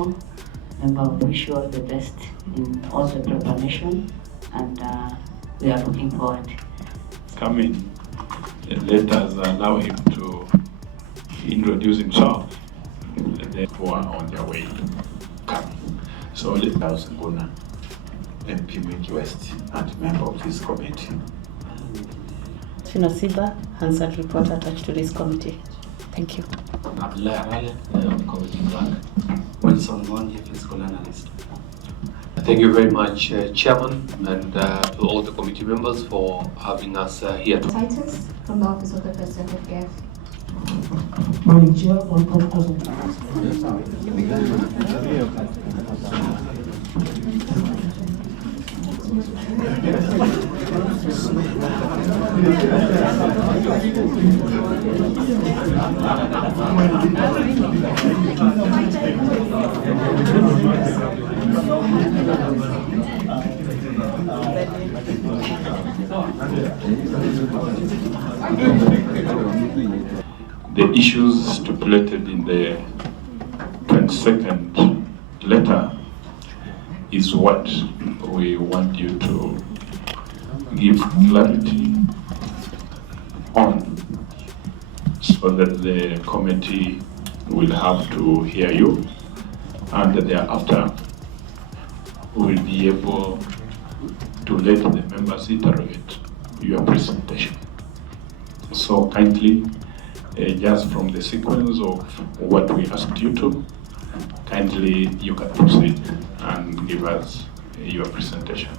wonderful. Remember, we wish you all the best in all the preparation, and we are looking forward. Come in and let us allow him to introduce himself. And then who are on their way coming. So let us go now. MP Miki West and member of this committee. Finosiba, Hansard reporter attached to this committee. Thank you. Abdullah Arale, committee clerk. Wilson Mondi, fiscal analyst. Thank you very much, Chairman, and to all the committee members for having us here. Titus from the Office of the President of FKF. Morning, Chair. On proposal. The issues stipulated in the 22nd letter is what we want you to give clarity on, so that the committee will have to hear you, and thereafter we will be able to let the members interrogate your presentation. So kindly, just from the sequence of what we asked you to, kindly you can proceed and give us your presentation.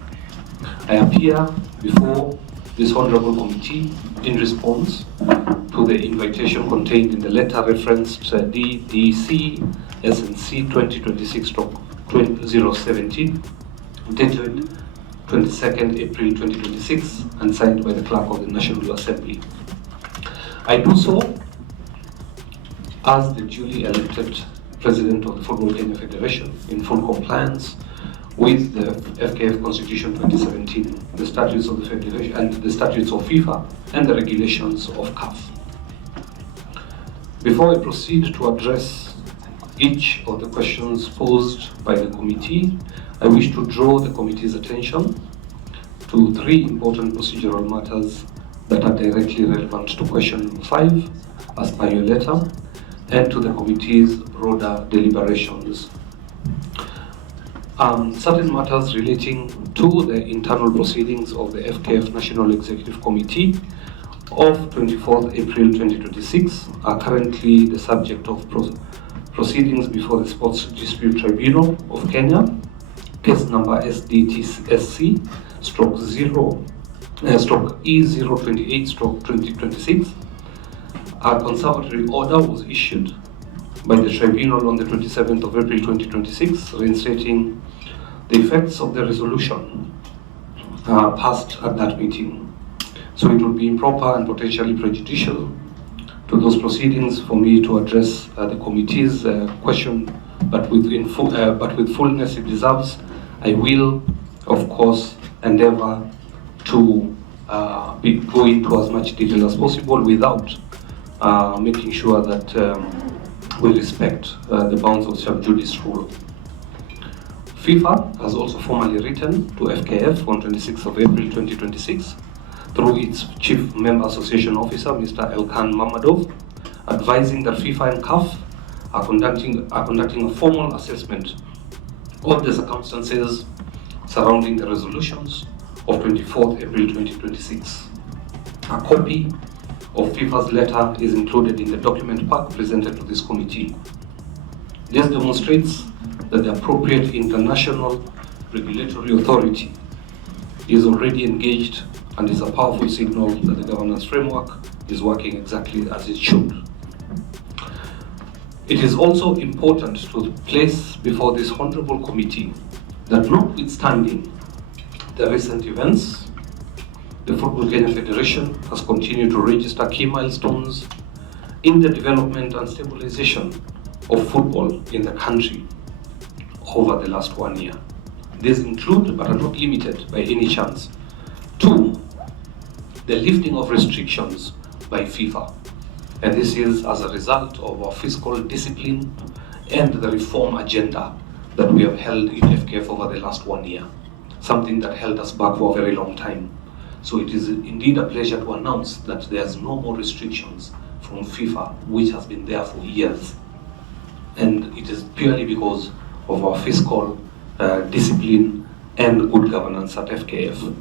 I appear before this honorable committee in response to the invitation contained in the letter referenced DDC SNC 2026-017, dated 22nd April 2026 and signed by the Clerk of the National Assembly. I do so as the duly elected President of the Football Kenya Federation in full compliance with the FKF Constitution 2017, the statutes of the Federation and the statutes of FIFA and the regulations of CAF. Before I proceed to address each of the questions posed by the committee, I wish to draw the committee's attention to three important procedural matters that are directly relevant to question 5 as per your letter and to the committee's broader deliberations. Certain matters relating to the internal proceedings of the FKF National Executive Committee of 24th April 2026 are currently the subject of proceedings before the Sports Dispute Tribunal of Kenya, case number SDTSC E028/2026. A conservatory order was issued by the tribunal on the 27th of April 2026, reinstating the effects of the resolution passed at that meeting. So it would be improper and potentially prejudicial to those proceedings for me to address the committee's question, but with fullness it deserves. I will, of course, endeavor to go into as much detail as possible without making sure that we respect the bounds of sub judice rule. FIFA has also formally written to FKF on 26th of April 2026 through its Chief Member Association Officer, Mr. Elkan Mamadov, advising that FIFA and CAF are conducting a formal assessment of the circumstances surrounding the resolutions of 24th April 2026. A copy of FIFA's letter is included in the document pack presented to this committee. This demonstrates that the appropriate international regulatory authority is already engaged and is a powerful signal that the governance framework is working exactly as it should. It is also important to place before this honorable committee that notwithstanding the recent events, the Football Kenya Federation has continued to register key milestones in the development and stabilization of football in the country over the last 1 year. These include, but are not limited by any chance, to the lifting of restrictions by FIFA. And this is as a result of our fiscal discipline and the reform agenda that we have held in FKF over the last 1 year, something that held us back for a very long time. So it is indeed a pleasure to announce that there's no more restrictions from FIFA, which has been there for years. And it is purely because of our fiscal discipline and good governance at FKF.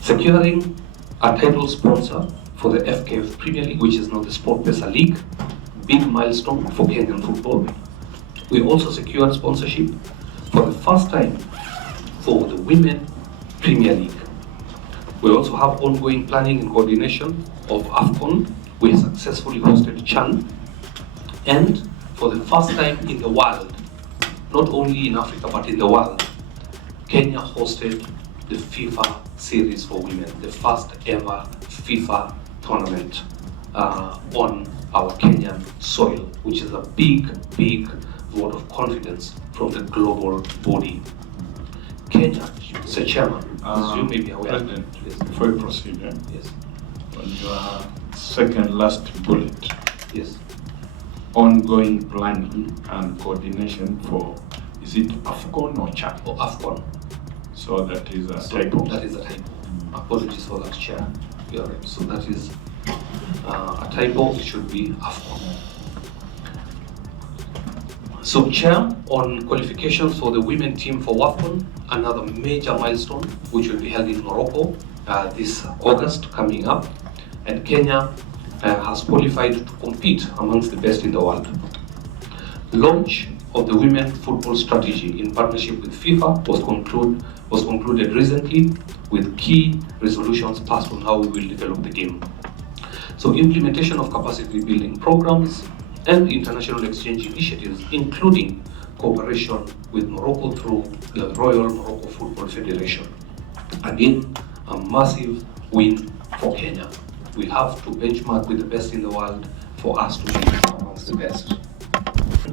Securing a title sponsor for the FKF Premier League, which is now the Sport Pesa League, big milestone for Kenyan football. We also secured sponsorship for the first time for the Women Premier League. We also have ongoing planning and coordination of AFCON. We successfully hosted CHAN, and for the first time in the world, not only in Africa but in the world, Kenya hosted the FIFA Series for Women, the first ever FIFA tournament on our Kenyan soil, which is a big vote of confidence from the global body. Kenya, Mr. Chairman, as you may be aware. President, before we proceed, Yes. on your second last bullet, Yes. ongoing planning and coordination for, is it AFCON or CHAN? Or AFCON. So that is a So typo. that is a typo. Apologies for that, Chair. You are right. So that is a typo. It should be AFCON. So, Chair, on qualifications for the women team for AFCON, another major milestone which will be held in Morocco this August coming up, and Kenya has qualified to compete amongst the best in the world. Launch of the women football strategy in partnership with FIFA was concluded recently, with key resolutions passed on how we will develop the game. So implementation of capacity building programs and international exchange initiatives, including cooperation with Morocco through the Royal Morocco Football Federation. Again, a massive win for Kenya. We have to benchmark with the best in the world for us to be amongst the best.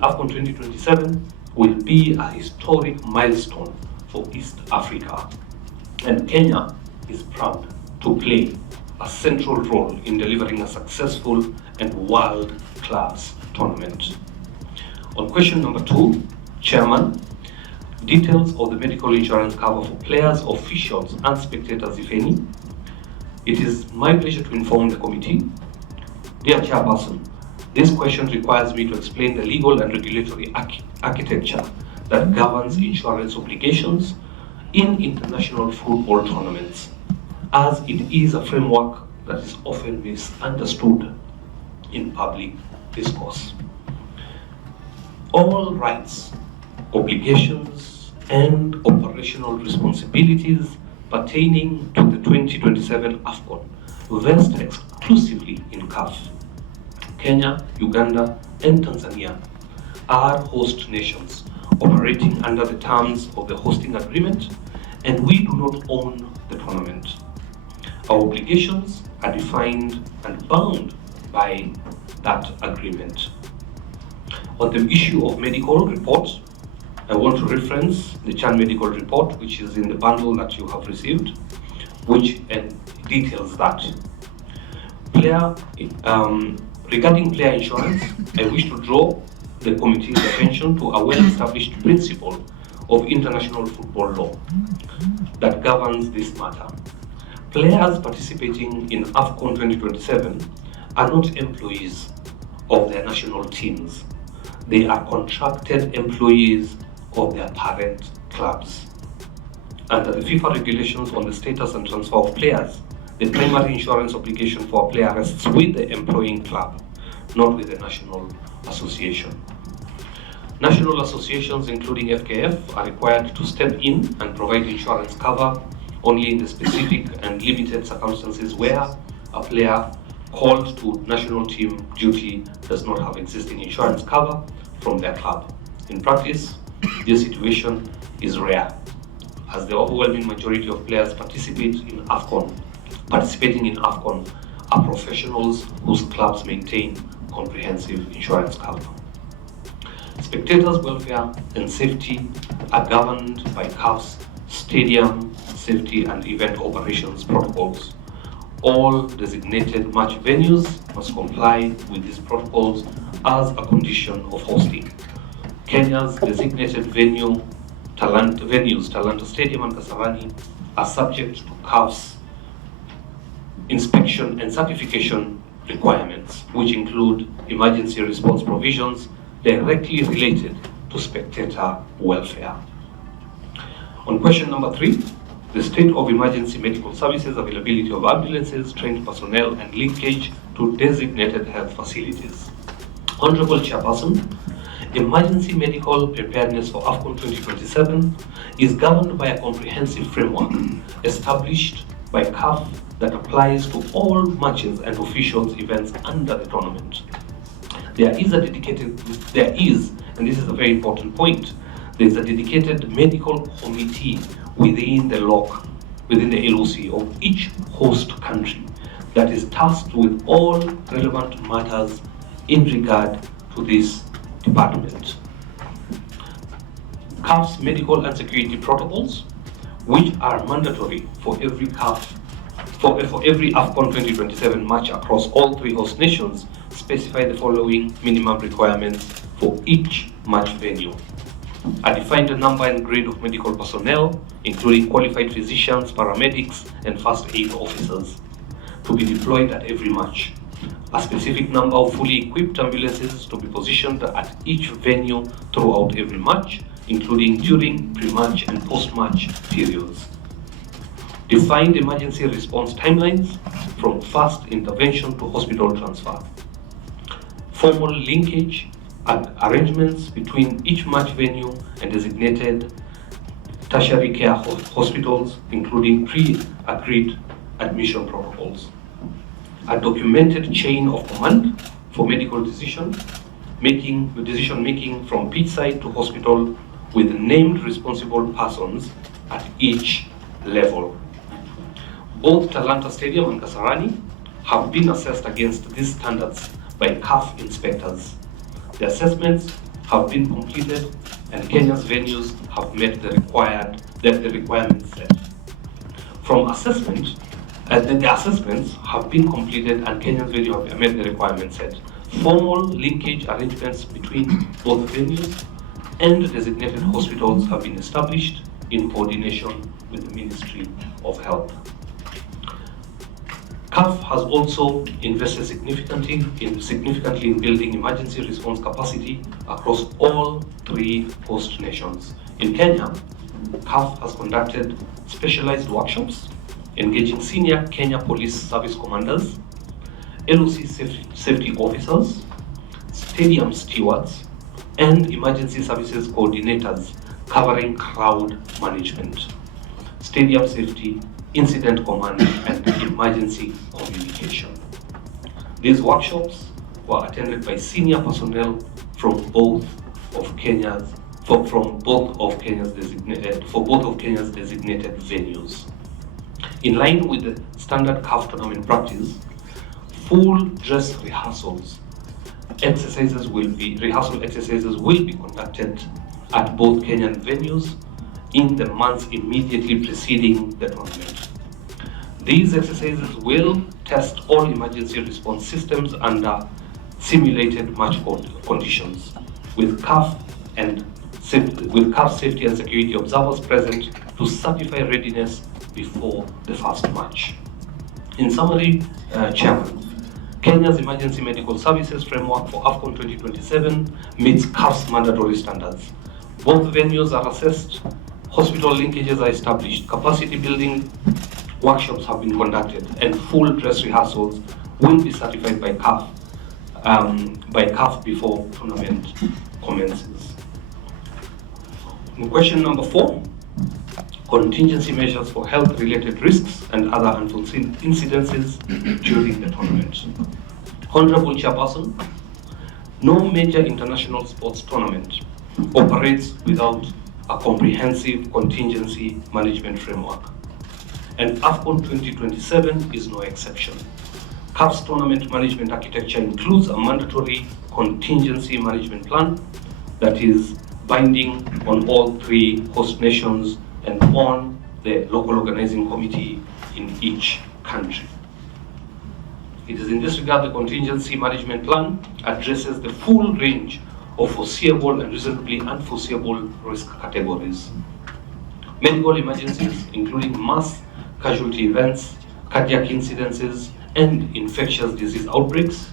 AFCON 2027 will be a historic milestone for East Africa, and Kenya is proud to play a central role in delivering a successful and world-class tournament. On question number 2, Chairman, details of the medical insurance cover for players, officials, and spectators, if any. It is my pleasure to inform the committee. Dear Chairperson, this question requires me to explain the legal and regulatory architecture that governs insurance obligations in international football tournaments, as it is a framework that is often misunderstood in public discourse. All rights, obligations, and operational responsibilities pertaining to the 2027 AFCON vest exclusively in CAF. Kenya, Uganda, and Tanzania are host nations operating under the terms of the hosting agreement, and we do not own the tournament. Our obligations are defined and bound by that agreement. On the issue of medical reports, I want to reference the CHAN medical report, which is in the bundle that you have received, which details that. Regarding player insurance, I wish to draw the committee's attention to a well-established principle of international football law that governs this matter. Players participating in AFCON 2027 are not employees of their national teams. They are contracted employees of their parent clubs. Under the FIFA regulations on the status and transfer of players, the primary insurance obligation for a player rests with the employing club, not with the national association. National associations, including FKF, are required to step in and provide insurance cover only in the specific and limited circumstances where a player called to national team duty does not have existing insurance cover from their club. In practice, this situation is rare, as the overwhelming majority of players participating in AFCON are professionals whose clubs maintain comprehensive insurance cover. Spectators' welfare and safety are governed by CAF's stadium safety and event operations protocols. All designated match venues must comply with these protocols as a condition of hosting. Kenya's designated venues, Talanta Stadium and Kasarani, are subject to CAF's inspection and certification requirements, which include emergency response provisions directly related to spectator welfare. On question number 3, the state of emergency medical services, availability of ambulances, trained personnel, and linkage to designated health facilities. Honorable Chairperson, emergency medical preparedness for AFCON 2027 is governed by a comprehensive framework established by CAF that applies to all matches and officials events under the tournament. There is, and this is a very important point, there is a dedicated medical committee within the LOC, within the LOC of each host country that is tasked with all relevant matters in regard to this department. CAF's medical and security protocols, which are mandatory for every AFCON 2027 match across all 3 host nations, specify the following minimum requirements for each match venue. A defined number and grade of medical personnel, including qualified physicians, paramedics, and first aid officers, to be deployed at every match. A specific number of fully equipped ambulances to be positioned at each venue throughout every match, including during, pre-match, and post-match periods. Defined emergency response timelines from first intervention to hospital transfer. Formal linkage and arrangements between each match venue and designated tertiary care hospitals, including pre-agreed admission protocols. A documented chain of command for medical decision making from pitch side to hospital with named responsible persons at each level. Both Talanta Stadium and Kasarani have been assessed against these standards by CAF inspectors. The assessments have been completed and Kenya's venues have met the requirements set. From assessment, the assessments have been completed and Kenya's venues have met the requirements set. Formal linkage arrangements between both venues and designated hospitals have been established in coordination with the Ministry of Health. CAF has also invested significantly in building emergency response capacity across all 3 host nations. In Kenya, CAF has conducted specialized workshops engaging senior Kenya Police Service commanders, LOC safety officers, stadium stewards, and emergency services coordinators covering crowd management, stadium safety, incident command, and emergency communication. These workshops were attended by senior personnel from both of Kenya's designated venues. In line with the standard CAF tournament practice, full dress rehearsal exercises will be conducted at both Kenyan venues in the months immediately preceding the tournament. These exercises will test all emergency response systems under simulated match conditions, with CAF safety and security observers present to certify readiness before the first match. In summary, Chairman, Kenya's Emergency Medical Services Framework for AFCON 2027 meets CAF's mandatory standards. Both venues are assessed, hospital linkages are established, capacity building workshops have been conducted, and full dress rehearsals will be certified by CAF before tournament commences. Question number 4, contingency measures for health-related risks and other unforeseen incidences during the tournament. Honorable Chairperson, no major international sports tournament operates without a comprehensive contingency management framework, and AFCON 2027 is no exception. CAF's tournament management architecture includes a mandatory contingency management plan that is binding on all 3 host nations and on the local organizing committee in each country. It is in this regard the contingency management plan addresses the full range of foreseeable and reasonably unforeseeable risk categories. Medical emergencies, including mass casualty events, cardiac incidences, and infectious disease outbreaks.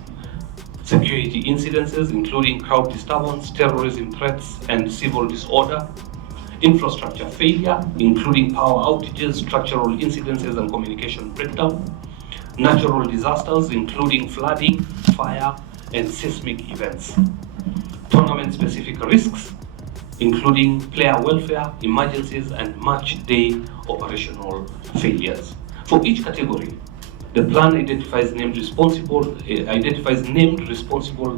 Security incidences, including crowd disturbance, terrorism threats, and civil disorder. Infrastructure failure, including power outages, structural incidences, and communication breakdown. Natural disasters, including flooding, fire, and seismic events. Tournament-specific risks, including player welfare, emergencies, and match-day operational failures. For each category, the plan identifies named responsible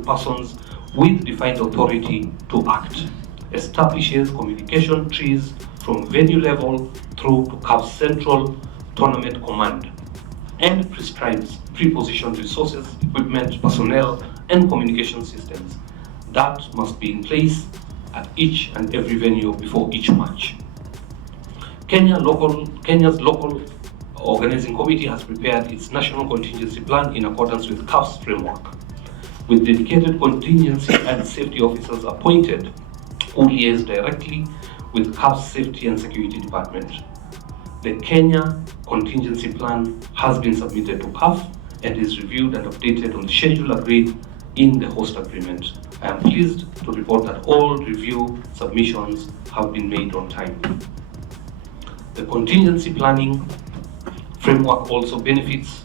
persons with defined authority to act, establishes communication trees from venue level through to CAF's central tournament command, and prescribes pre-positioned resources, equipment, personnel, and communication systems that must be in place at each and every venue before each match. Kenya's local organizing committee has prepared its national contingency plan in accordance with CAF's framework, with dedicated contingency and safety officers appointed who liaise directly with CAF's safety and security department. The Kenya contingency plan has been submitted to CAF and is reviewed and updated on the schedule agreed in the host agreement. I am pleased to report that all review submissions have been made on time. The contingency planning framework also benefits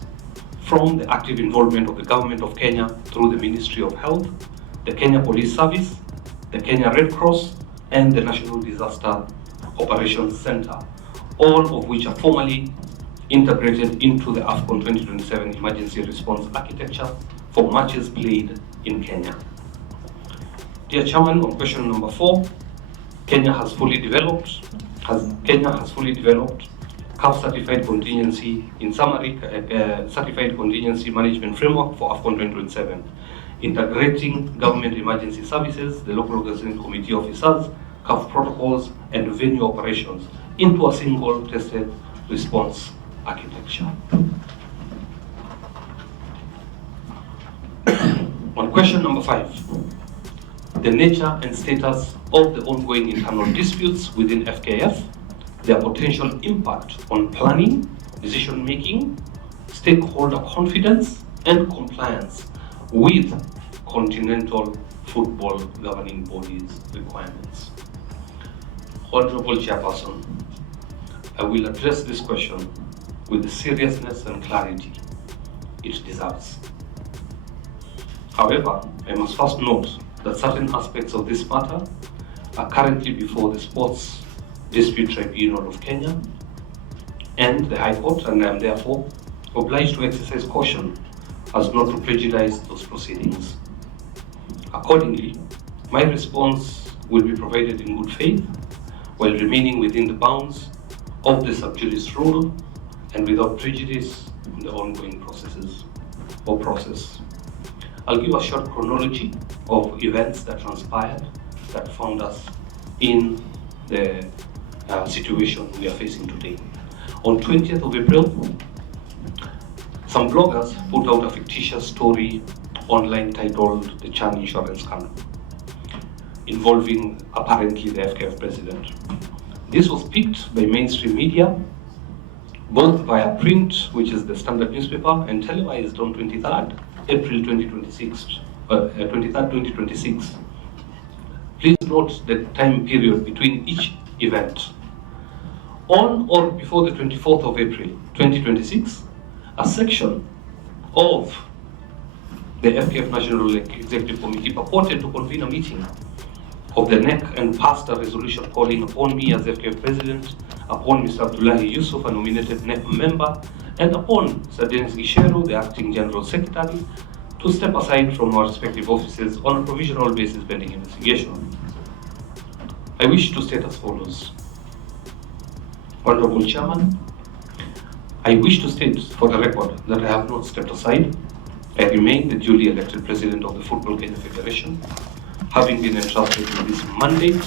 from the active involvement of the Government of Kenya through the Ministry of Health, the Kenya Police Service, the Kenya Red Cross, and the National Disaster Operations Center, all of which are formally integrated into the AFCON 2027 emergency response architecture for matches played in Kenya. Dear Chairman, on question number 4, Kenya has fully developed CAF certified contingency, in summary, certified contingency management framework for AFCON 2027, integrating government emergency services, the local organizing committee officers, CAF protocols, and venue operations into a single tested response architecture. On question number 5, the nature and status of the ongoing internal disputes within FKF, their potential impact on planning, decision-making, stakeholder confidence, and compliance with continental football governing bodies' requirements. Honorable Chairperson, I will address this question with the seriousness and clarity it deserves. However, I must first note that certain aspects of this matter are currently before the Sports Dispute Tribunal of Kenya and the High Court, and I am therefore obliged to exercise caution as not to prejudice those proceedings. Accordingly, my response will be provided in good faith while remaining within the bounds of the sub judice rule and without prejudice in the ongoing process. I'll give a short chronology of events that transpired that found us in the situation we are facing today. On 20th of April, some bloggers put out a fictitious story online titled The Chan Insurance Scandal, involving apparently the FKF president. This was picked by mainstream media, both via print, which is the Standard newspaper, and televised on 23rd April 2026. Please note the time period between each event. On or before the 24th of April 2026, a section of the FKF National Executive Committee purported to convene a meeting of the NEC and passed a resolution calling upon me as FKF President, upon Mr. Abdullahi Yusuf, a nominated NEC member, and upon Sir Dennis Gishero, the Acting General Secretary, to step aside from our respective offices on a provisional basis pending investigation. I wish to state as follows. Honorable Chairman, I wish to state for the record that I have not stepped aside. I remain the duly elected President of the Football Kenya Federation, having been entrusted with this mandate,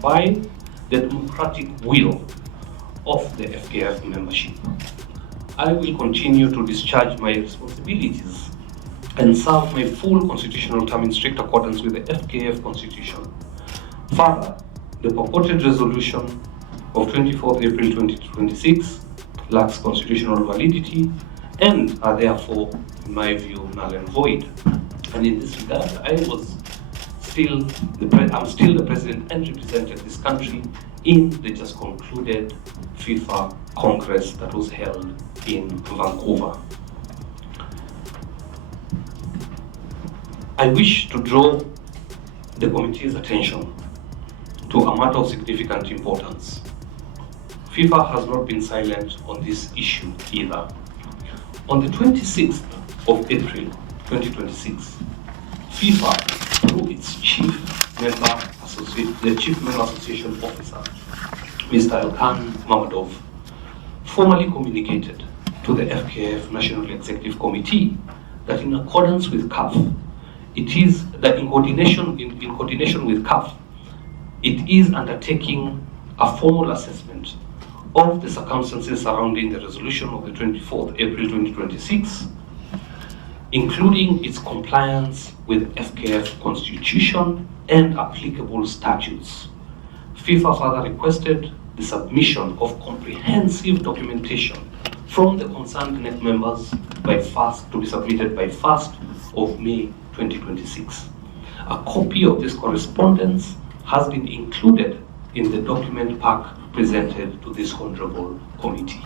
by the democratic will of the FKF membership. I will continue to discharge my responsibilities and serve my full constitutional term in strict accordance with the FKF Constitution. Further, the purported resolution of 24th April 2026 lacks constitutional validity and are therefore, in my view, null and void. And in this regard, I'm still the president and represented this country in the just concluded FIFA Congress that was held in Vancouver. I wish to draw the committee's attention to a matter of significant importance. FIFA has not been silent on this issue either. On the 26th of April 2026, FIFA, through its Chief Member Association Officer, Mr. Elkan Mamadov, formally communicated to the FKF National Executive Committee that in accordance with CAF, it is that in coordination with CAF, it is undertaking a formal assessment of the circumstances surrounding the resolution of the 24th April 2026, including its compliance with FKF Constitution and applicable statutes. FIFA further requested the submission of comprehensive documentation from the concerned NEC members to be submitted by 1st of May 2026. A copy of this correspondence has been included in the document pack presented to this honorable committee.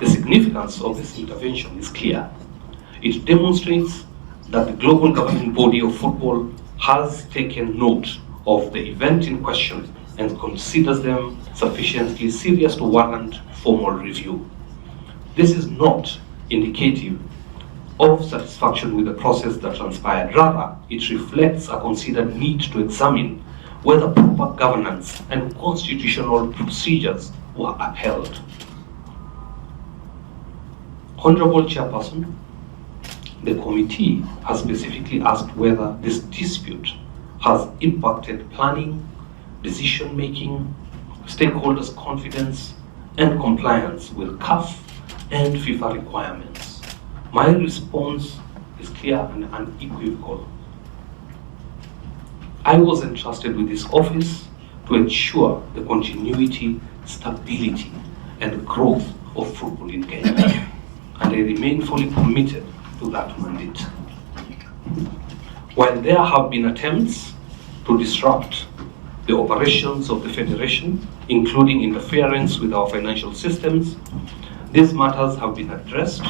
The significance of this intervention is clear. It demonstrates that the global governing body of football has taken note of the event in question and considers them sufficiently serious to warrant formal review. This is not indicative of satisfaction with the process that transpired. Rather, it reflects a considered need to examine whether proper governance and constitutional procedures were upheld. Honorable Chairperson, the committee has specifically asked whether this dispute has impacted planning, decision-making, stakeholders' confidence, and compliance with CAF and FIFA requirements. My response is clear and unequivocal. I was entrusted with this office to ensure the continuity, stability, and growth of football in Kenya, and I remain fully committed to that mandate. While there have been attempts to disrupt the operations of the Federation, including interference with our financial systems, these matters have been addressed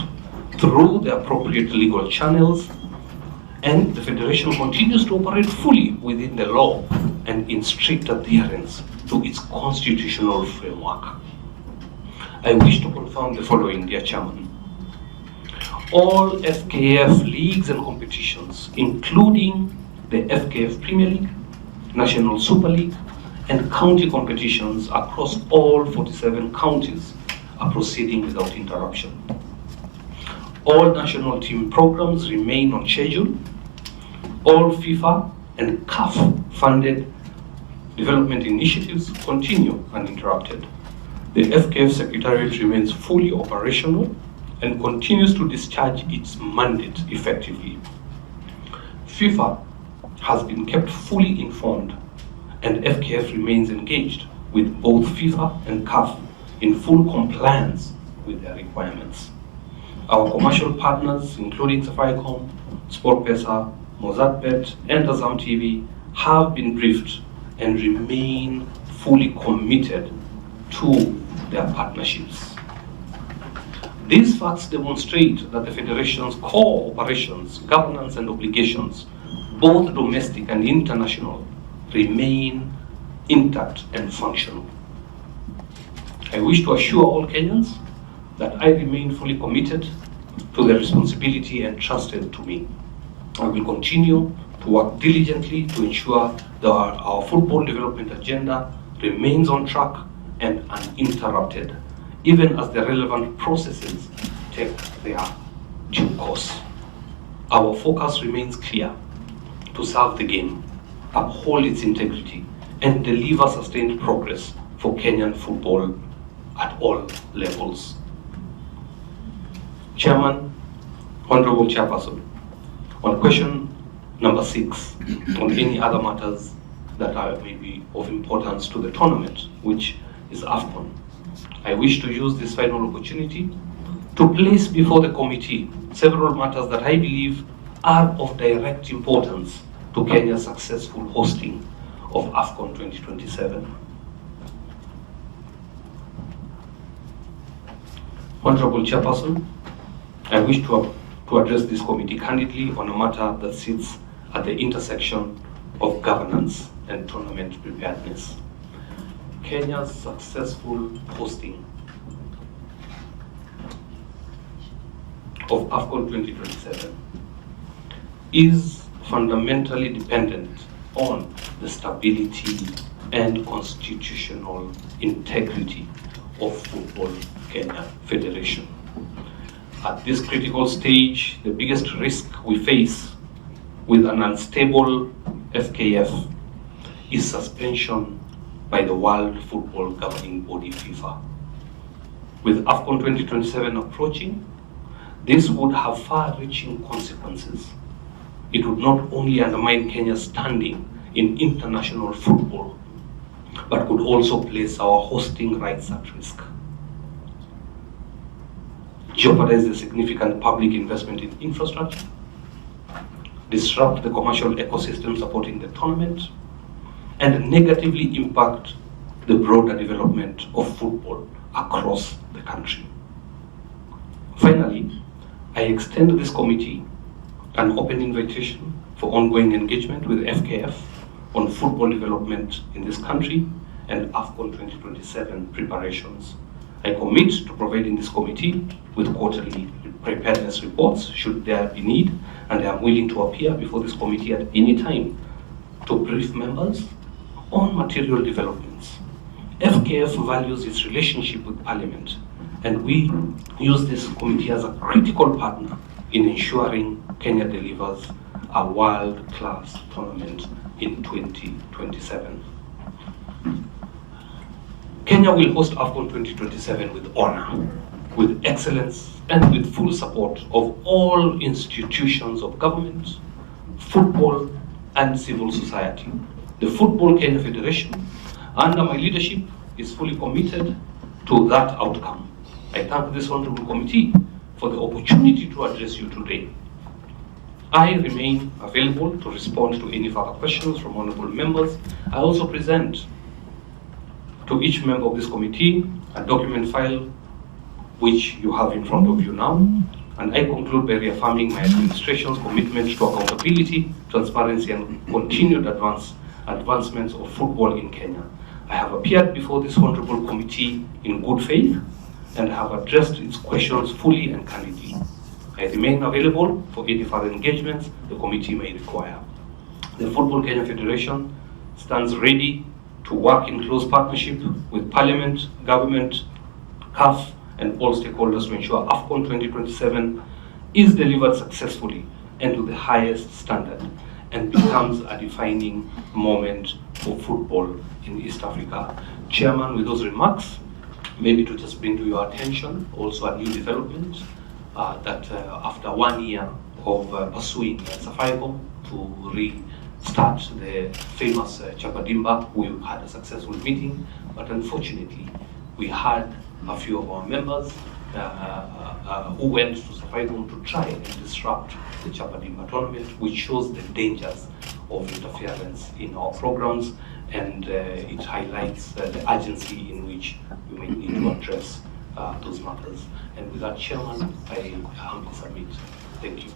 through the appropriate legal channels, and the Federation continues to operate fully within the law and in strict adherence to its constitutional framework. I wish to confirm the following, dear Chairman. All FKF leagues and competitions, including the FKF Premier League, National Super League, and county competitions across all 47 counties, are proceeding without interruption. All national team programs remain on schedule. All FIFA and CAF funded development initiatives continue uninterrupted. The FKF Secretariat remains fully operational and continues to discharge its mandate effectively. FIFA has been kept fully informed, and FKF remains engaged with both FIFA and CAF in full compliance with their requirements. Our commercial partners, including Safaricom, SportPesa, Mozartbet, and Azam TV, have been briefed and remain fully committed to their partnerships. These facts demonstrate that the Federation's core operations, governance, and obligations, both domestic and international, remain intact and functional. I wish to assure all Kenyans that I remain fully committed to the responsibility entrusted to me. I will continue to work diligently to ensure that our football development agenda remains on track and uninterrupted, even as the relevant processes take their due course. Our focus remains clear: to serve the game, uphold its integrity, and deliver sustained progress for Kenyan football at all levels. Chairman, Honorable Chairperson, on question number 6, on any other matters that are maybe of importance to the tournament, which is AFCON, I wish to use this final opportunity to place before the committee several matters that I believe are of direct importance to Kenya's successful hosting of AFCON 2027. Honorable Chairperson, I wish to address this committee candidly on a matter that sits at the intersection of governance and tournament preparedness. Kenya's successful hosting of AFCON 2027 is fundamentally dependent on the stability and constitutional integrity of Football Kenya Federation. At this critical stage, the biggest risk we face with an unstable FKF is suspension by the World Football Governing Body FIFA. With AFCON 2027 approaching, this would have far-reaching consequences. It would not only undermine Kenya's standing in international football, but could also place our hosting rights at risk, jeopardize the significant public investment in infrastructure, disrupt the commercial ecosystem supporting the tournament, and negatively impact the broader development of football across the country. Finally, I extend this committee an open invitation for ongoing engagement with FKF on football development in this country and AFCON 2027 preparations. I commit to providing this committee with quarterly preparedness reports should there be need, and I am willing to appear before this committee at any time to brief members on material developments. FKF values its relationship with Parliament, and we use this committee as a critical partner in ensuring Kenya delivers a world-class tournament in 2027. Kenya will host AFCON 2027 with honor, with excellence, and with full support of all institutions of government, football, and civil society. The Football Kenya Federation, under my leadership, is fully committed to that outcome. I thank this honorable committee for the opportunity to address you today. I remain available to respond to any further questions from honorable members. I also present to each member of this committee a document file which you have in front of you now, and I conclude by reaffirming my administration's commitment to accountability, transparency, and continued advancements of football in Kenya. I have appeared before this honorable committee in good faith and have addressed its questions fully and candidly. I remain available for any further engagements the committee may require. The Football Kenya Federation stands ready to work in close partnership with Parliament, government, CAF, and all stakeholders to ensure AFCON 2027 is delivered successfully and to the highest standard and becomes a defining moment for football in East Africa. Chairman, with those remarks, maybe to just bring to your attention also a new development that after 1 year of pursuing Safaricom to restart the famous Chapadimba, we had a successful meeting, but unfortunately we had a few of our members who went to Safaricom to try and disrupt the Chapadimba tournament, which shows the dangers of interference in our programs, and it highlights the urgency in which we may need to address those matters. And with that, Chairman, I humbly submit. Thank you.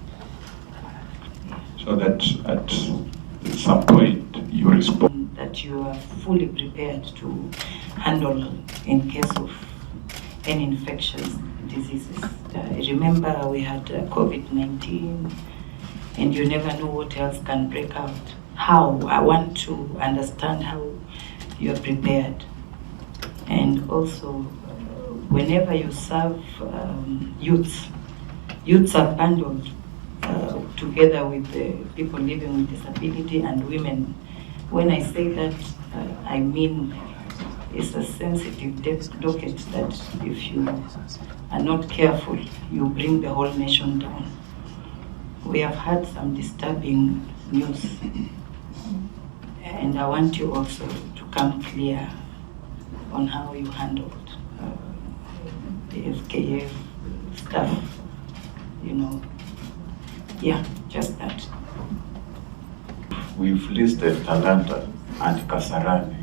So that at some point you respond. That you are fully prepared to handle in case of any infectious diseases. Remember, we had COVID-19, and you never know what else can break out. How? I want to understand how you are prepared. And also, whenever you serve youths are bundled together with the people living with disability and women. When I say that, I mean it's a sensitive docket that if you are not careful, you bring the whole nation down. we have had some disturbing news, and I want you also to come clear on how you handled the FKF stuff, you know. Yeah, just that. We've listed Talanta and Kasarani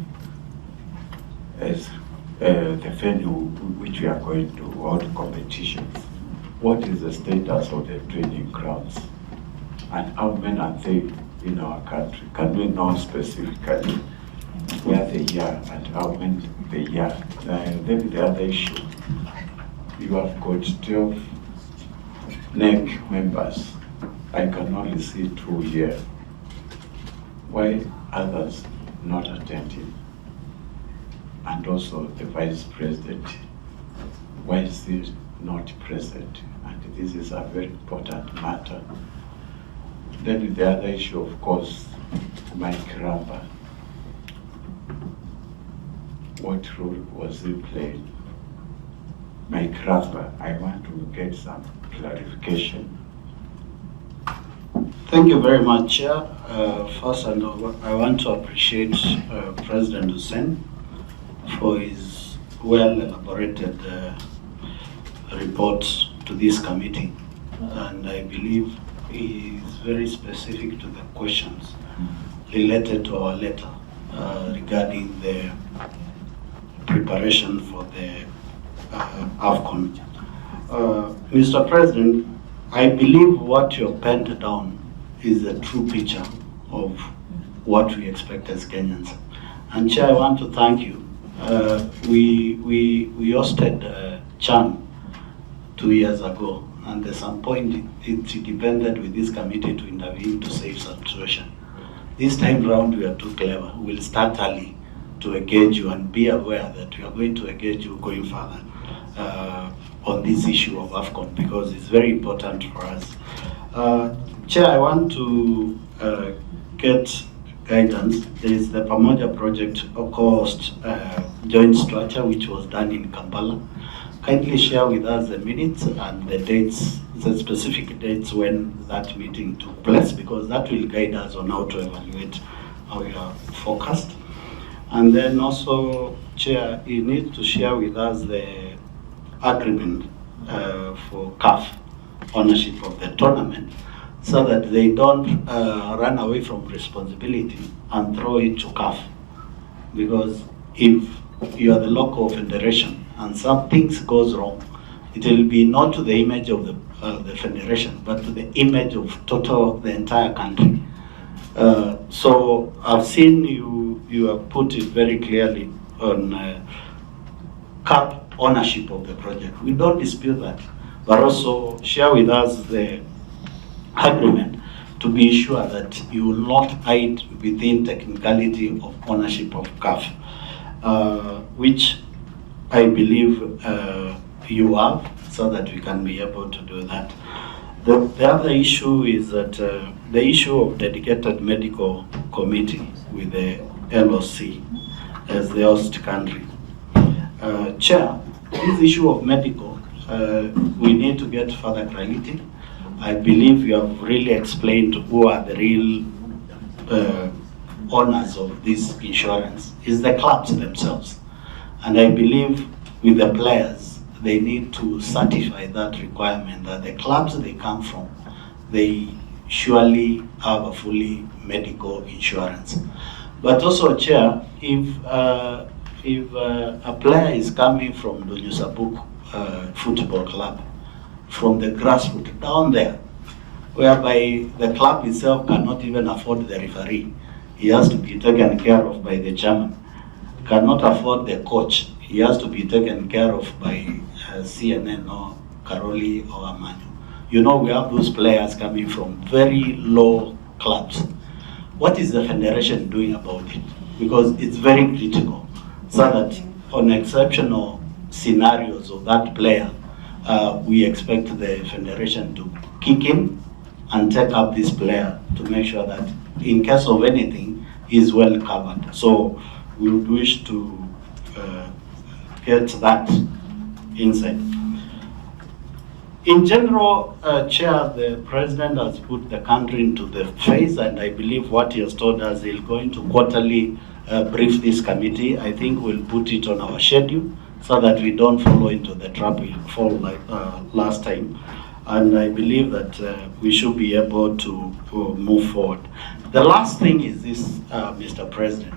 as the venue which we are going to hold competitions. What is the status of the training grounds? And how many are they in our country? Can we know specifically where they are and how many they are? Then the other issue, you have got 12 NEC members. I can only see 2 here. Why others not attending? And also the vice president, why is he not present? And this is a very important matter. Then the other issue, of course, Mike Ramba. What role was he playing? Mike Ramba, I want to get some clarification. Thank you very much, Chair. First, I want to appreciate President Hussein for his well-elaborated report to this committee. And I believe he is very specific to the questions related to our letter regarding the preparation for the AFCON. Mr. President, I believe what you have penned down is a true picture of what we expect as Kenyans. And Chair, I want to thank you. We hosted CHAN 2 years ago, and at some point it depended with this committee to intervene to save some situation. This time round we are too clever. We'll start early to engage you and be aware that we are going to engage you going further on this issue of AFCON, because it's very important for us. Chair, I want to get guidance. There is the Pamoja project cost joint structure which was done in Kampala. Kindly share with us the minutes and the dates, the specific dates when that meeting took place, because that will guide us on how to evaluate our forecast. And then also, Chair, you need to share with us the agreement for CAF ownership of the tournament, so that they don't run away from responsibility and throw it to CAF. Because if you are the local federation and some things goes wrong, it will be not to the image of the federation, but to the image of the entire country. So I've seen you have put it very clearly on CAF ownership of the project. We don't dispute that, but also share with us the agreement to be sure that you will not hide within technicality of ownership of CAF, which I believe you have, so that we can be able to do that. The other issue is that the issue of dedicated medical committee with the LOC as the host country. Chair, this issue of medical, we need to get further clarity. I believe you have really explained who are the real owners of this insurance. It's the clubs themselves. And I believe with the players, they need to certify that requirement that the clubs they come from, they surely have a fully medical insurance. But also, Chair, if a player is coming from the Nyusabuk football club, from the grassroots down there, whereby the club itself cannot even afford the referee, he has to be taken care of by the chairman, cannot afford the coach, he has to be taken care of by CNN or Karoli or Amanu. You know, we have those players coming from very low clubs. What is the federation doing about it? Because it's very critical, so that on exceptional scenarios of that player, we expect the federation to kick in and take up this player to make sure that in case of anything, he's well covered. So we would wish to get that insight. In general, Chair, the President has put the country into the phase, and I believe what he has told us, he's going to quarterly brief this committee. I think we'll put it on our schedule so that we don't fall into the trap we fall like last time. And I believe that we should be able to move forward. The last thing is this, Mr. President.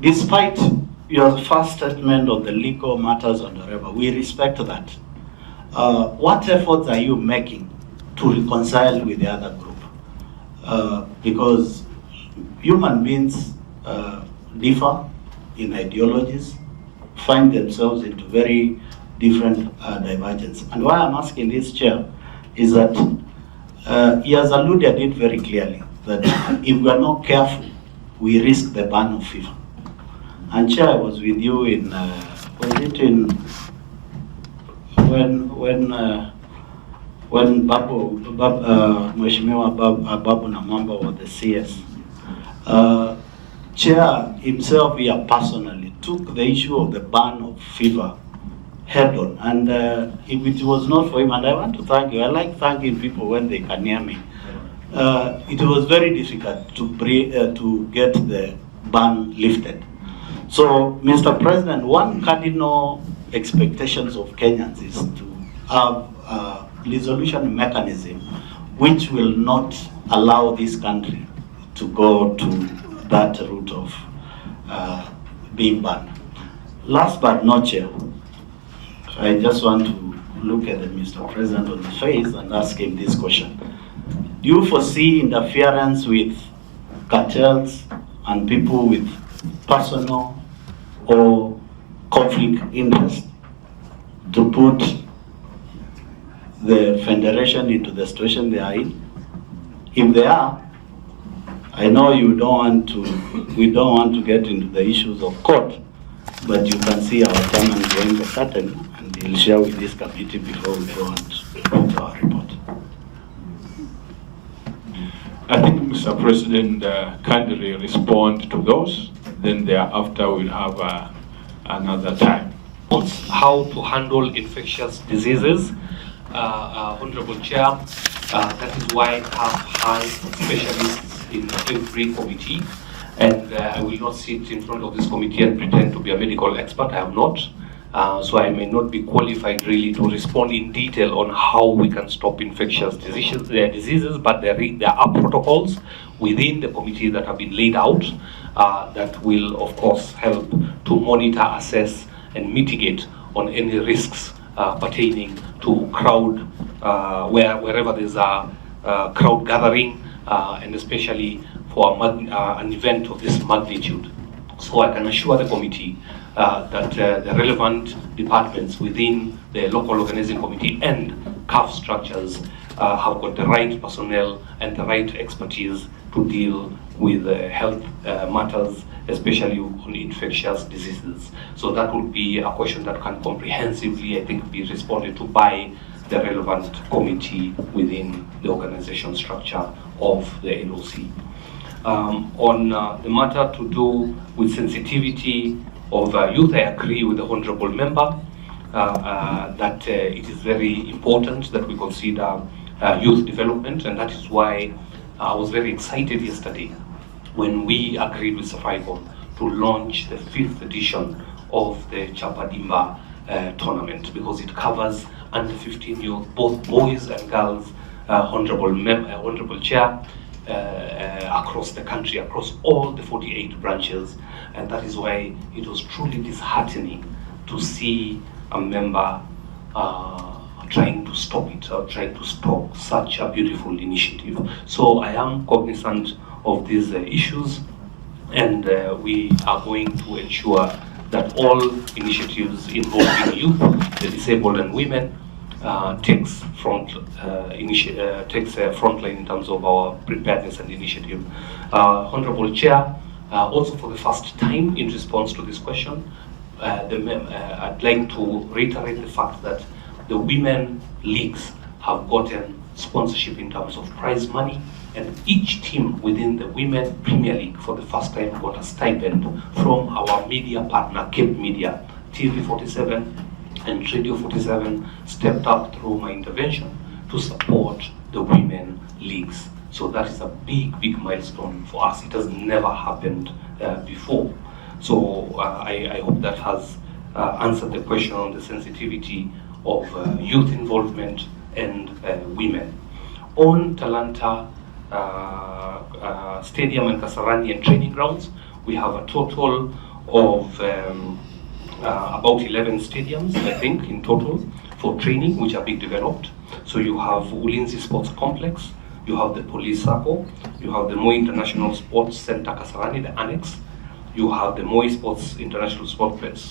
Despite your first statement on the legal matters on the river, we respect that. What efforts are you making to reconcile with the other group? Because human beings differ in ideologies, find themselves into very different divergence. And why I'm asking this, Chair, is that he has alluded it very clearly that if we are not careful, we risk the ban of fever. And Chair, I was with you in, was it in, when Mheshimiwa Babu Namwamba was the CS. Chair himself here personally took the issue of the ban of fever head on, and if it was not for him, and I want to thank you, I like thanking people when they can hear me. It was very difficult to get the ban lifted. So, Mr. President, one cardinal expectations of Kenyans is to have a resolution mechanism which will not allow this country to go to that route of being banned. Last but not Chair, I just want to look at Mr. President on the face and ask him this question. Do you foresee interference with cartels and people with personal or conflict interest to put the Federation into the situation they are in? If they are, I know you don't want to, we don't want to get into the issues of court, but you can see our chairman drawing the curtain, and he'll share with this committee before we go on to our report. I think Mr. President kindly respond to those, then thereafter we'll have another time. How to handle infectious diseases, Honorable Chair, that is why I have specialists in every committee, and I will not sit in front of this committee and pretend to be a medical expert. I am not. So I may not be qualified really to respond in detail on how we can stop infectious diseases, but there are protocols within the committee that have been laid out that will, of course, help to monitor, assess, and mitigate on any risks pertaining to crowd, wherever there's a crowd gathering, and especially for an event of this magnitude. So I can assure the committee that the relevant departments within the local organizing committee and CAF structures have got the right personnel and the right expertise to deal with health matters, especially on infectious diseases. So that would be a question that can comprehensively, I think, be responded to by the relevant committee within the organization structure of the LOC. On the matter to do with sensitivity of youth, I agree with the Honorable Member that it is very important that we consider youth development, and that is why I was very excited yesterday when we agreed with Safaricom to launch the 5th edition of the Chapadimba tournament, because it covers under 15 youth, both boys and girls, Honorable Chair, across the country, across all the 48 branches, and that is why it was truly disheartening to see a member trying to stop it, or trying to stop such a beautiful initiative. So I am cognizant of these issues, and we are going to ensure that all initiatives involving youth, the disabled and women, takes frontline in terms of our preparedness and initiative. Honorable Chair, also for the first time in response to this question, I'd like to reiterate the fact that the women leagues have gotten sponsorship in terms of prize money, and each team within the Women Premier League for the first time got a stipend from our media partner, Cape Media, TV47, and Radio 47 stepped up through my intervention to support the women leagues. So that is a big, big milestone for us. It has never happened before. So I hope that has answered the question on the sensitivity of youth involvement and women. On Talanta Stadium and Kasarani and training grounds, we have a total of about 11 stadiums, I think, in total for training, which are being developed. So you have Ulinzi Sports Complex, you have the Police Circle, you have the Moi International Sports Center Kasarani, the annex, you have the Moi Sports International Sports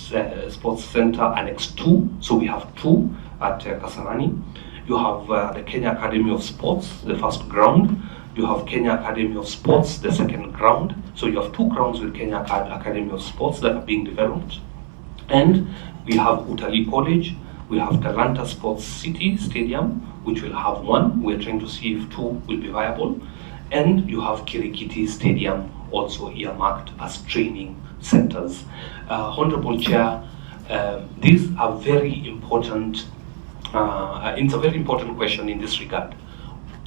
Center Annex 2, so we have 2 at Kasarani. You have the Kenya Academy of Sports, the first ground. You have Kenya Academy of Sports, the second ground. So you have 2 grounds with Kenya Academy of Sports that are being developed. And we have Utalii College, we have Talanta Sports City Stadium, which will have 1. We're trying to see if 2 will be viable. And you have Kirikiti Stadium, also earmarked as training centers. Honorable Chair, these are very important, it's a very important question in this regard.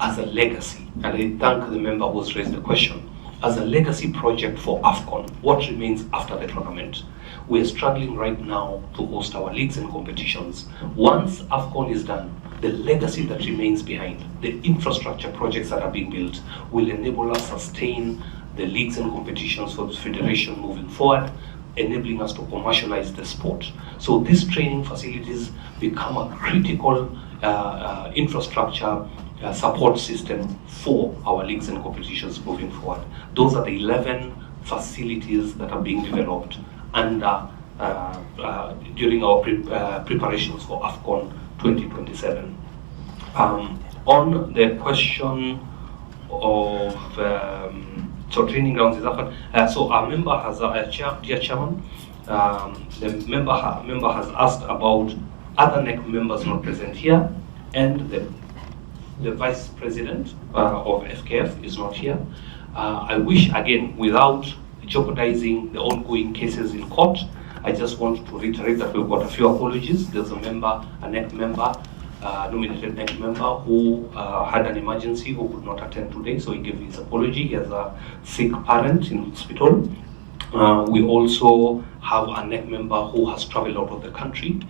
As a legacy, and I thank the member who has raised the question, as a legacy project for AFCON, what remains after the tournament? We are struggling right now to host our leagues and competitions. Once AFCON is done, the legacy that remains behind, the infrastructure projects that are being built, will enable us to sustain the leagues and competitions for the federation moving forward, enabling us to commercialize the sport. So these training facilities become a critical infrastructure support system for our leagues and competitions moving forward. Those are the 11 facilities that are being developed under during our preparations for AFCON 2027. On the question of so training grounds is AFCON. So our member has dear chairman, the member has asked about other NEC members not present here, and the vice president of FKF is not here. I wish, again, without jeopardizing the ongoing cases in court, I just want to reiterate that we've got a few apologies. There's a member, a NEC member, nominated NEC member who had an emergency, who could not attend today, so he gave his apology. He has a sick parent in hospital. We also have a NEC member who has traveled out of the country.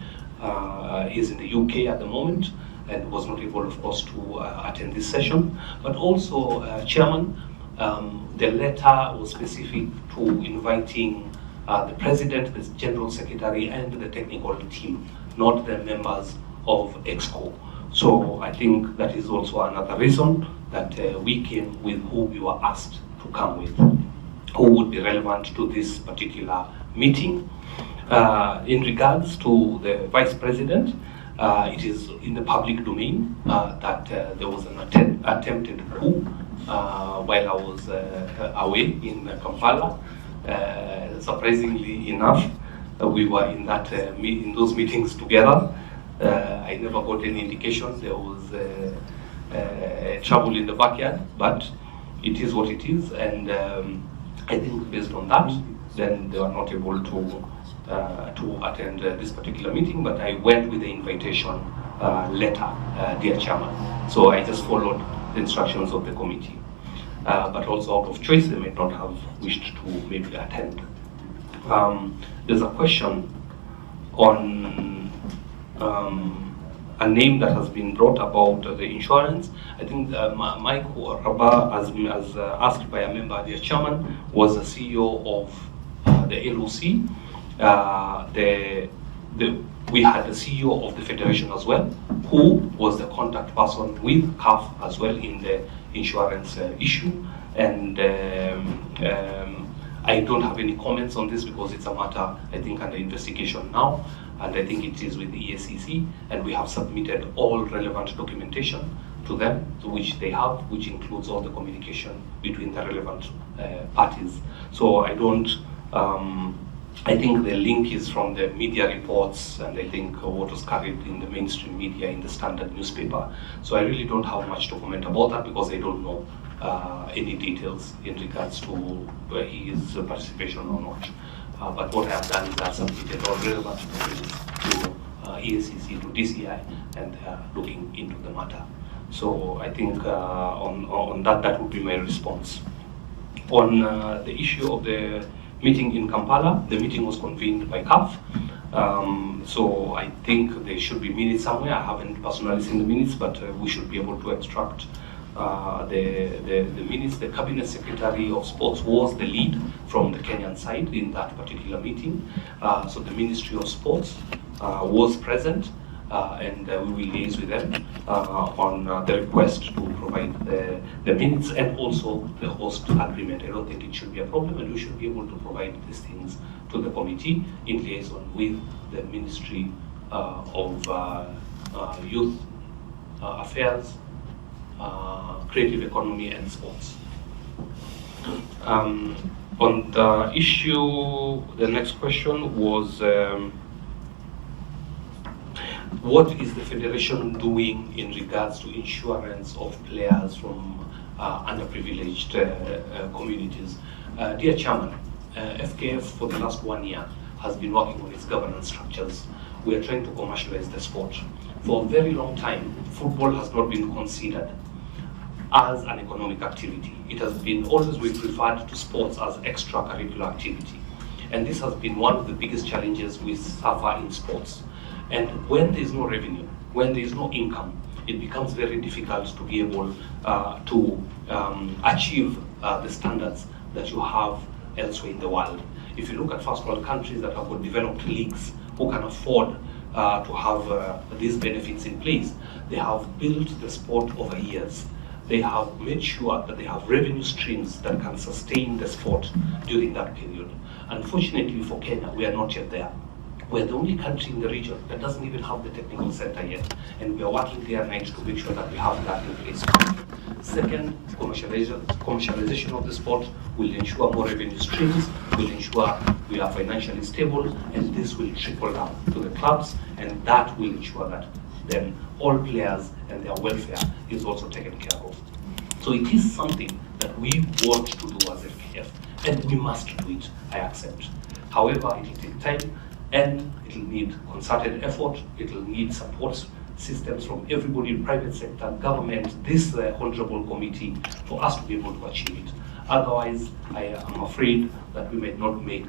He's in the UK at the moment and was not able, of course, to attend this session. But also, Chairman, the letter was specific to inviting the President, the General Secretary, and the technical team, not the members of EXCO. So I think that is also another reason that we came with who we were asked to come with, who would be relevant to this particular meeting. In regards to the Vice President, it is in the public domain that there was an attempted coup while I was away in Kampala. Surprisingly enough, we were in that in those meetings together. I never got any indication there was trouble in the backyard, but it is what it is, and I think based on that, then they were not able to attend this particular meeting, but I went with the invitation letter, dear Chairman. So I just followed the instructions of the committee. But also out of choice, they may not have wished to maybe attend. There's a question on a name that has been brought about the insurance. I think Mike Rabah, as asked by a member, dear Chairman, was the CEO of the LOC. We had the CEO of the Federation as well, who was the contact person with CAF as well in the insurance issue. And I don't have any comments on this because it's a matter, I think, under investigation now. And I think it is with the EACC, and we have submitted all relevant documentation to them, to which they have, which includes all the communication between the relevant parties. So I don't, I think the link is from the media reports, and I think what was carried in the mainstream media in the Standard newspaper. So I really don't have much to comment about that because I don't know any details in regards to his participation or not. But what I have done is I have submitted all relevant documents to EACC to DCI, and they are looking into the matter. So I think on that would be my response. On the issue of the meeting in Kampala, the meeting was convened by CAF. So I think there should be minutes somewhere. I haven't personally seen the minutes, but we should be able to extract the minutes. The Cabinet Secretary of Sports was the lead from the Kenyan side in that particular meeting. So the Ministry of Sports was present, and we will liaise with them on the request to provide the minutes and also the host agreement. I don't think it should be a problem, and we should be able to provide these things to the committee in liaison with the Ministry of Youth Affairs, Creative Economy and Sports. On the issue, the next question was what is the Federation doing in regards to insurance of players from underprivileged communities? Dear Chairman, FKF for the last 1 year has been working on its governance structures. We are trying to commercialize the sport. For a very long time, football has not been considered as an economic activity. It has been always referred to sports as extracurricular activity. And this has been one of the biggest challenges we suffer in sports. And when there is no revenue, when there is no income, it becomes very difficult to be able to achieve the standards that you have elsewhere in the world. If you look at first world countries that have got developed leagues who can afford to have these benefits in place, they have built the sport over years. They have made sure that they have revenue streams that can sustain the sport during that period. Unfortunately for Kenya, we are not yet there. We're the only country in the region that doesn't even have the technical center yet, and we are working day and night to make sure that we have that in place. Second, commercialization of the sport will ensure more revenue streams, will ensure we are financially stable, and this will trickle down to the clubs, and that will ensure that then all players and their welfare is also taken care of. So it is something that we want to do as FKF, and we must do it, I accept. However, it will take time, and it will need concerted effort, it will need support systems from everybody in private sector, government, this honorable committee, for us to be able to achieve it. Otherwise, I am afraid that we may not make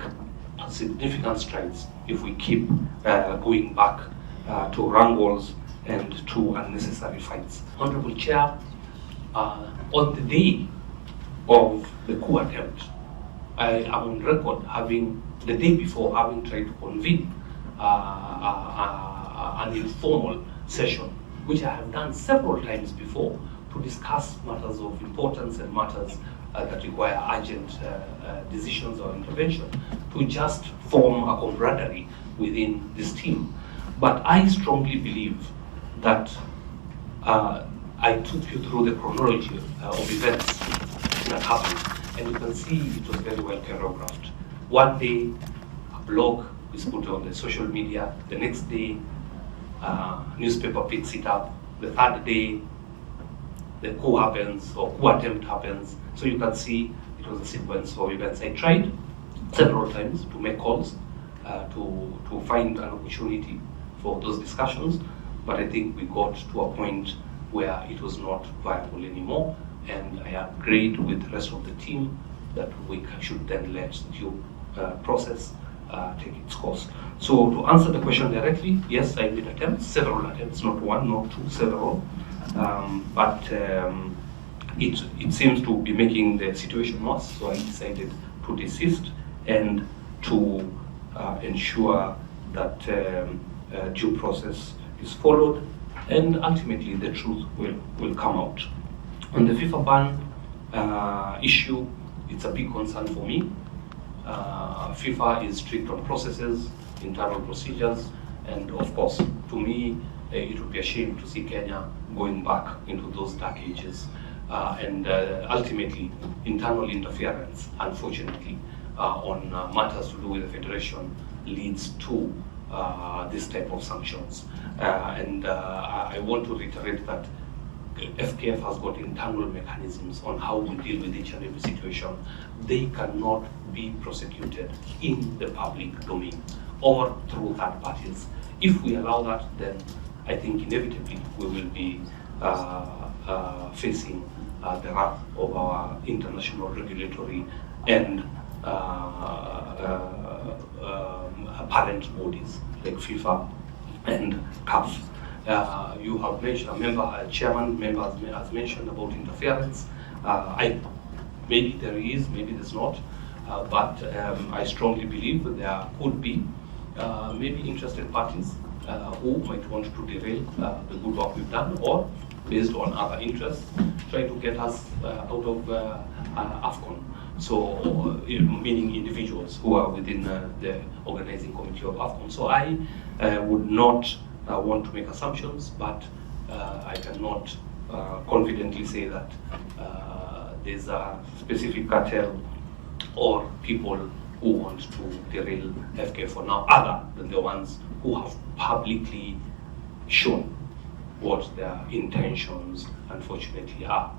significant strides if we keep going back to wrangles and to unnecessary fights. Honorable Chair, on the day of the coup attempt, I am on record having, the day before, having tried to convene an informal session, which I have done several times before, to discuss matters of importance and matters that require urgent decisions or intervention, to just form a camaraderie within this team. But I strongly believe that I took you through the chronology of events that happened, and you can see it was very well choreographed. One day, a blog is put on the social media. The next day, newspaper picks it up. The third day, the coup happens, or coup attempt happens. So you can see it was a sequence of events. I tried several times to make calls to find an opportunity for those discussions, but I think we got to a point where it was not viable anymore, and I agreed with the rest of the team that we should then let due process take its course. So to answer the question directly, yes, I did attempts, several attempts, not one, not two, several, but it seems to be making the situation worse, so I decided to desist and to ensure that due process is followed, and ultimately the truth will come out. On the FIFA ban issue, it's a big concern for me. FIFA is strict on processes, internal procedures, and of course, to me, it would be a shame to see Kenya going back into those dark ages. And ultimately, internal interference, unfortunately, on matters to do with the Federation leads to this type of sanctions. And I want to reiterate that FKF has got internal mechanisms on how we deal with each and every situation. They cannot be prosecuted in the public domain or through third parties. If we allow that, then I think inevitably we will be facing the wrath of our international regulatory and parent bodies like FIFA and CAF. You have mentioned, a chairman member has mentioned about interference. Maybe there is, maybe there's not, but I strongly believe that there could be maybe interested parties who might want to derail the good work we've done, or based on other interests, try to get us out of AFCON. So, meaning individuals who are within the organizing committee of AFCON. So I would not want to make assumptions, but I cannot confidently say that there's a specific cartel or people who want to derail FKF for now, other than the ones who have publicly shown what their intentions, unfortunately, are.